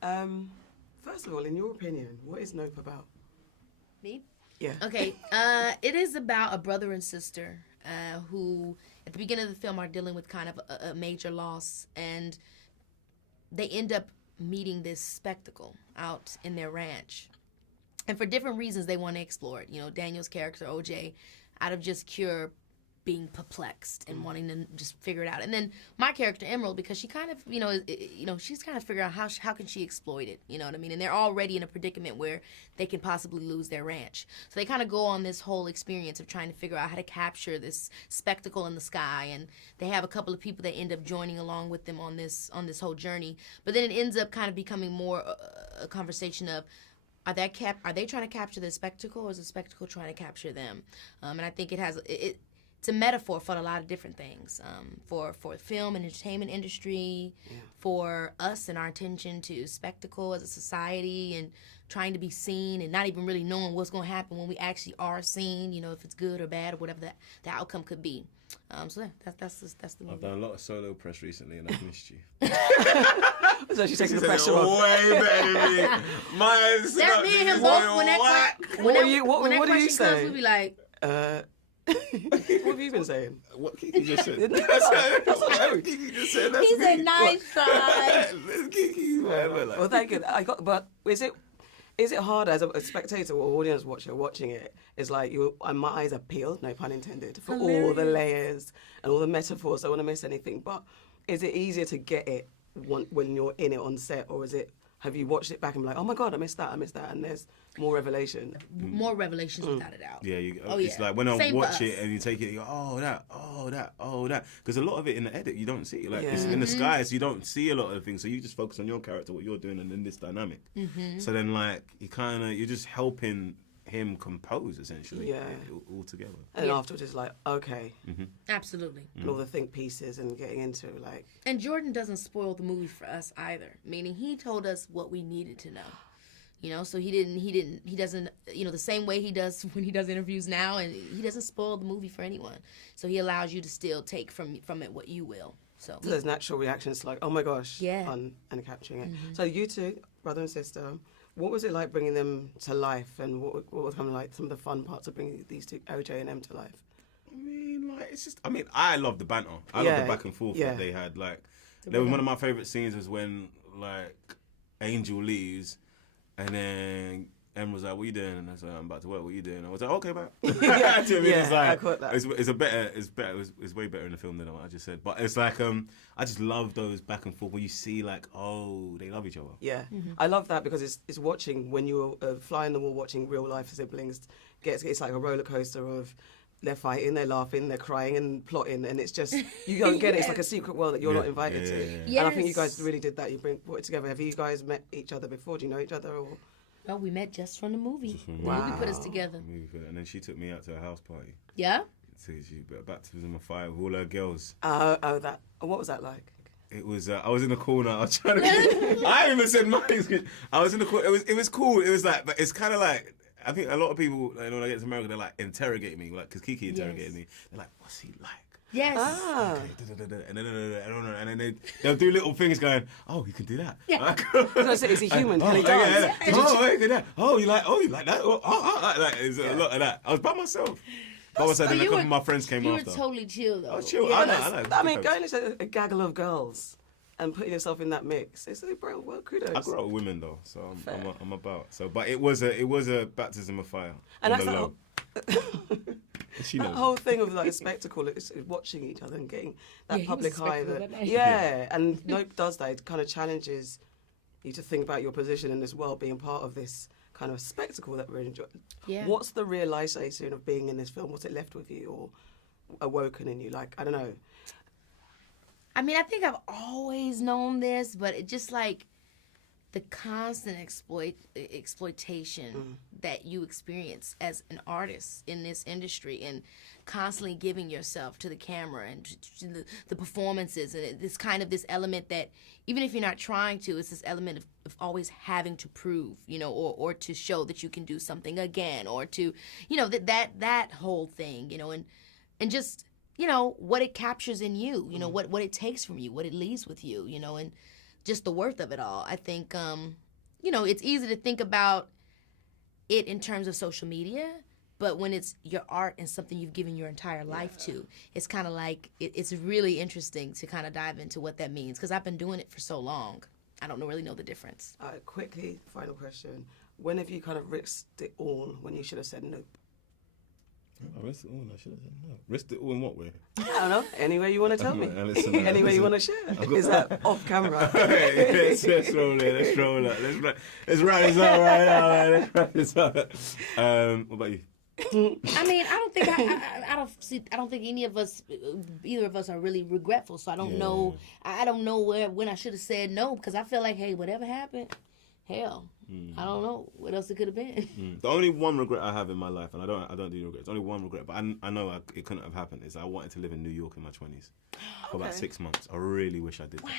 First of all, in your opinion, what is Nope about? Me? Yeah. Okay. It is about a brother and sister who, at the beginning of the film, are dealing with kind of a major loss, and they end up meeting this spectacle out in their ranch. And for different reasons, they want to explore it. You know, Daniel's character, OJ, out of just pure being perplexed and wanting to just figure it out. And then my character, Emerald, because she kind of, she's kind of figuring out how can she exploit it, you know what I mean? And they're already in a predicament where they can possibly lose their ranch. So they kind of go on this whole experience of trying to figure out how to capture this spectacle in the sky. And they have a couple of people that end up joining along with them on this whole journey. But then it ends up kind of becoming more a conversation of, are they trying to capture the spectacle, or is the spectacle trying to capture them? And I think it's a metaphor for a lot of different things, for film and entertainment industry, for us and our attention to spectacle as a society, and trying to be seen and not even really knowing what's going to happen when we actually are seen, you know, if it's good or bad or whatever the outcome could be. So that's the movie. I've done a lot of solo press recently, and I've missed you. So she's taking the pressure off. Way better than me. That me and him both. What do you say? We'll be like, what have you been saying? What Keke just said. That's a joke. Keke just said. That's he's me. a nice try. Keke, whatever. Well, thank you. But is it hard as a spectator or audience watcher watching it? It's like my eyes are peeled, no pun intended, for all the layers and all the metaphors. I don't want to miss anything. But is it easier to get it when you're in it on set, or have you watched it back and be like, oh my God, I missed that, and there's more revelation? More revelations without a doubt. Yeah, it's like when I watch it and you take it, you go, oh that. Because a lot of it in the edit, you don't see. Like, it's in the skies, you don't see a lot of the things. So you just focus on your character, what you're doing, and then this dynamic. So then, like, you're just helping him compose, essentially, all together. And afterwards it's like, okay. Absolutely. And all the think pieces and getting into, like... And Jordan doesn't spoil the movie for us either, meaning he told us what we needed to know. You know, so he doesn't, you know, the same way he does when he does interviews now, and he doesn't spoil the movie for anyone. So he allows you to still take from it what you will. So there's natural reactions like, oh my gosh, and capturing it. So you two, brother and sister, what was it like bringing them to life, and what was kind of like some of the fun parts of bringing these two, OJ and M, to life? I love the banter. I love the back and forth that they had. Like, there was one of my favourite scenes was when, like, Angel leaves, and then Em was like, what are you doing? And I was like, I'm about to work, what are you doing? I was like, okay, bye. It's like, I caught that. It's way better in the film than what I just said. But it's like, I just love those back and forth where you see, like, oh, they love each other. Yeah, I love that because it's watching, when you're fly on the wall watching real life siblings, it's like a roller coaster of, they're fighting, they're laughing, they're crying and plotting, and it's just, you don't get it. It's like a secret world that you're not invited to. Yes. And I think you guys really did that. You brought it together. Have you guys met each other before? Do you know each other? Or? Well, we met just from the movie. The Wow. movie put us together. And then she took me out to a house party. Yeah? So she baptism of fire with all her girls. What was that like? It was. I was in the corner. I was trying to. I even said mine. I was in the corner. It was cool. It was like, but it's kind of like, I think a lot of people, when I get to America, they're like interrogate me, like, because Keke interrogated me. They're like, what's he like? Yes. Okay, and then they'll do little things going, oh, you can do that. Yeah. Is he human? Can he dance? Oh, you like that? Like, there's a lot of that. I was by myself. Then a couple of my friends came after. You were totally chill, though. I was chill. Yeah, I know. I mean, going into a gaggle of girls and putting yourself in that mix, it's like, bro, well, kudos. I grew up with women, though, so I'm about. So, but it was a baptism of fire. And that's that whole thing of like a spectacle, is watching each other and getting that public eye. And Nope does that. It kind of challenges you to think about your position in this world, being part of this kind of spectacle that we're enjoying. Yeah. What's the realisation of being in this film? What's it left with you or awoken in you? Like, I don't know. I mean, I think I've always known this, but it just like the constant exploitation that you experience as an artist in this industry, and constantly giving yourself to the camera and to the performances, and this kind of this element that even if you're not trying to, it's this element of always having to prove, you know, or to show that you can do something again, or to, you know, that whole thing, you know, and just, you know, what it captures in you, you know, what it takes from you, what it leaves with you, you know, and just the worth of it all. I think, you know, it's easy to think about it in terms of social media, but when it's your art and something you've given your entire life to, it's kind of like, it's really interesting to kind of dive into what that means, because I've been doing it for so long. I don't really know the difference. Quickly, final question. When have you kind of risked it all when you should have said no? I risked it all and I should have said no. Risked it all in what way? I don't know. Any way you want to tell me. Listen, Any way you want to share. Is that off camera? Let's roll it. Let's roll it. Let's wrap this up right now, man. Let's wrap this up. What about you? I mean, I don't think I don't think either of us are really regretful. So I don't know. I don't know when I should have said no, because I feel like, hey, whatever happened, hell, I don't know what else it could have been. The only one regret I have in my life, and I don't do regrets. Only one regret, but I know it couldn't have happened. Is I wanted to live in New York in my 20s for about 6 months. I really wish I did. Wow.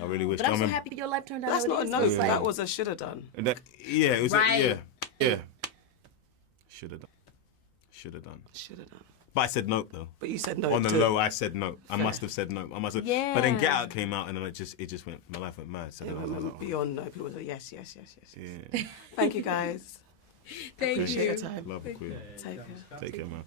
I really wish. But I'm so happy your life turned out. That's not a no. That was a should have done. It was right. Yeah. Should have done. Should have done. But I said no, though. But you said no. On the low, I said no. I must have said no. I must have. Yeah. But then Get Out came out, and then it just went. My life went mad. So it then I was like, beyond no. People were like, yes. Yeah. Thank you, guys. Thank Appreciate you. your time. Love you, Queen. Take care. Take care, man.